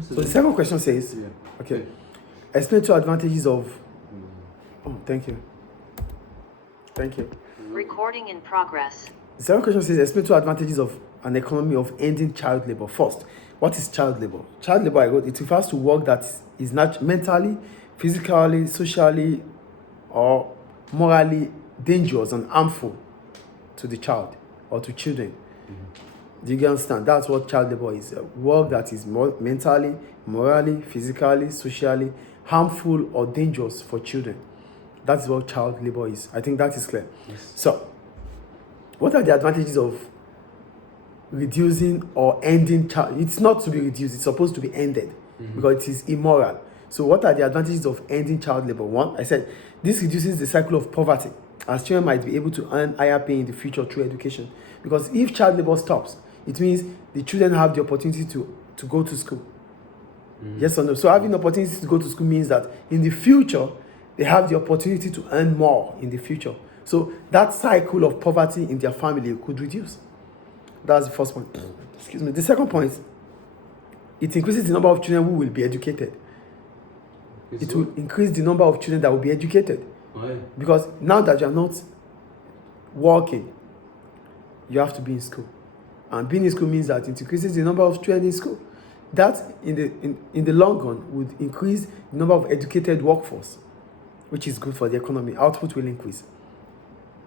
So the second question says, okay, explain two advantages of. Oh, thank you. Recording in progress. The second question says, explain two advantages of an economy of ending child labor. First, what is child labor? Child labor, I wrote, it refers to work that is not mentally, physically, socially, or morally dangerous and harmful to the child or to children. Do you understand? That's what child labor is. Work that is mentally, morally, physically, socially harmful or dangerous for children. That's what child labor is. I think that is clear. Yes. So, what are the advantages of reducing or ending child? It's not to be reduced, it's supposed to be ended because it is immoral. So, what are the advantages of ending child labor? One, I said, this reduces the cycle of poverty, as children might be able to earn higher pay in the future through education. Because if child labor stops, it means the children have the opportunity to go to school. Yes or no? So having the opportunity to go to school means that in the future, they have the opportunity to earn more in the future. So that cycle of poverty in their family could reduce. That's the first point. Excuse me. The second point, it increases the number of children who will be educated. It will increase the number of children that will be educated. Oh, yeah. Because now that you are not working, you have to be in school. And being in school means that it increases the number of children in school. That, in the long run, would increase the number of educated workforce, which is good for the economy. Output will increase.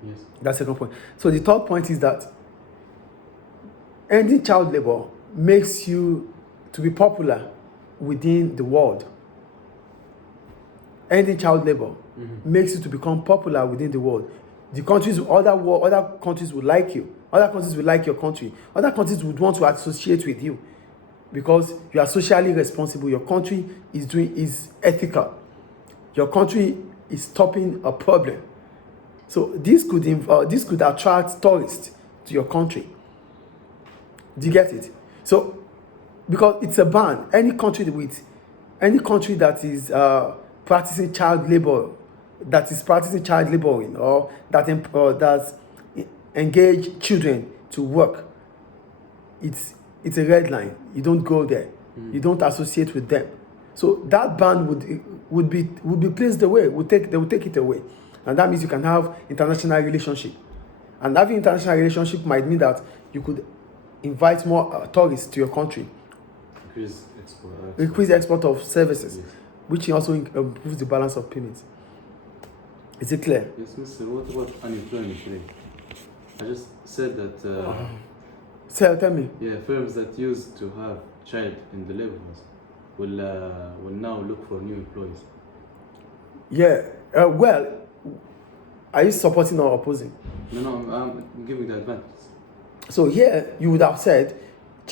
Yes. That's the second point. So the third point is that ending child labor makes you to be popular within the world. Ending child labor makes you to become popular within the world. The countries, other countries would like you. Other countries would like your country. Other countries would want to associate with you because you are socially responsible. Your country is ethical. Your country is stopping a problem. So this could attract tourists to your country. Do you get it? So because it's a ban, any country that is practicing child labor, or that engage children to work, it's a red line. You don't go there. You don't associate with them. So that ban would be placed away. They will take it away, and that means you can have international relationship. And having international relationship might mean that you could invite more tourists to your country. Increase export of services, yes. Which also improves the balance of payments. Is it clear? Yes, Mr. What about unemployment rate? I just said that. Tell me. Yeah, firms that used to have child in the labor force will now look for new employees. Yeah. Well, are you supporting or opposing? No, I'm giving the advantage. So here you would have said,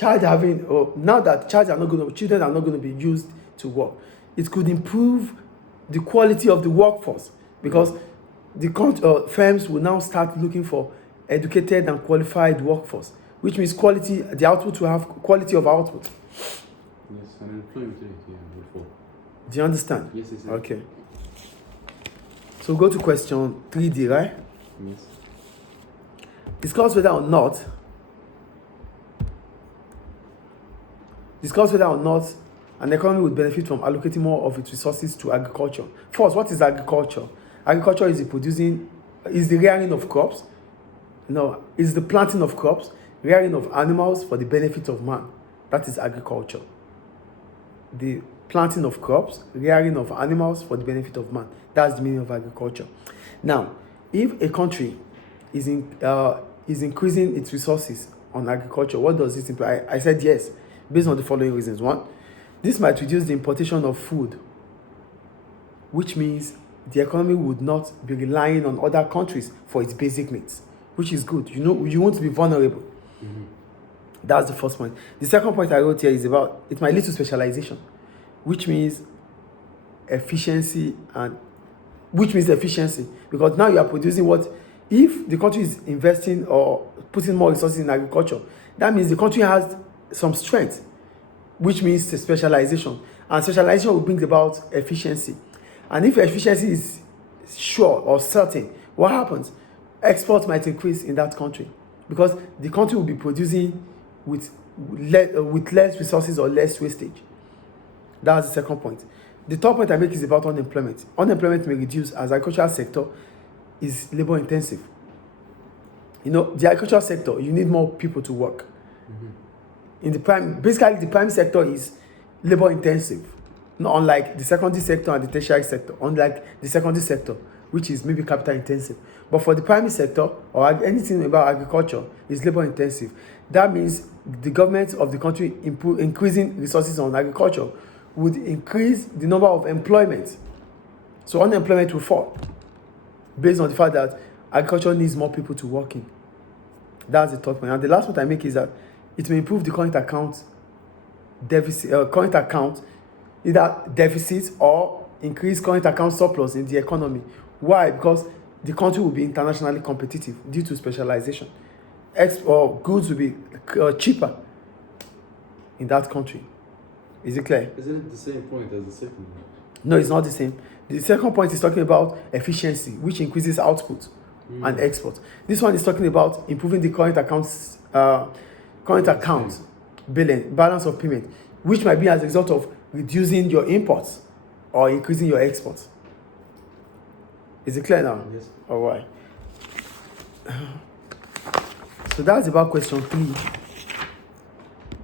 now that children are not going to be used to work, it could improve the quality of the workforce because the firms will now start looking for educated and qualified workforce, which means the output will have quality of output. Yes, unemployment rate, yeah, will fall. Do you understand? Yes, yes. Okay. So go to question 3D, right? Yes. Discuss whether or not an economy would benefit from allocating more of its resources to agriculture. First, what is agriculture? Agriculture is the rearing of crops. No, it's the planting of crops, rearing of animals for the benefit of man. That is agriculture. The planting of crops, rearing of animals for the benefit of man. That's the meaning of agriculture. Now, if a country is increasing its resources on agriculture, what does this imply? I said yes, based on the following reasons. One, this might reduce the importation of food, which means the economy would not be relying on other countries for its basic needs, which is good. You won't be vulnerable. That's the first point. The second point I wrote here is about it might lead to specialization, which means efficiency, because now you are producing if the country is investing or putting more resources in agriculture, that means the country has some strength, which means specialization, and specialization will bring about efficiency. And if efficiency is sure or certain, what happens? Exports might increase in that country because the country will be producing with less resources or less wastage. That's the second point. The third point I make is about unemployment. Unemployment may reduce as agricultural sector is labor intensive. You know, the agricultural sector, you need more people to work. In the prime sector is labor intensive, not unlike the secondary sector and the tertiary sector, unlike the secondary sector, which is maybe capital intensive. But for the primary sector or anything about agriculture is labor intensive. That means the government of the country increasing resources on agriculture would increase the number of employment. So unemployment will fall based on the fact that agriculture needs more people to work in. That's the third point. And the last point I make is that it may improve the current account deficit, either deficit or increase current account surplus in the economy. Why? Because the country will be internationally competitive due to specialization. Goods will be cheaper in that country. Is it clear? Isn't it the same point as the second one? No, it's not the same. The second point is talking about efficiency, which increases output and export. This one is talking about improving the current account balance of payment, which might be as a result of reducing your imports or increasing your exports. Is it clear now? Yes. All right. So that's about question 3.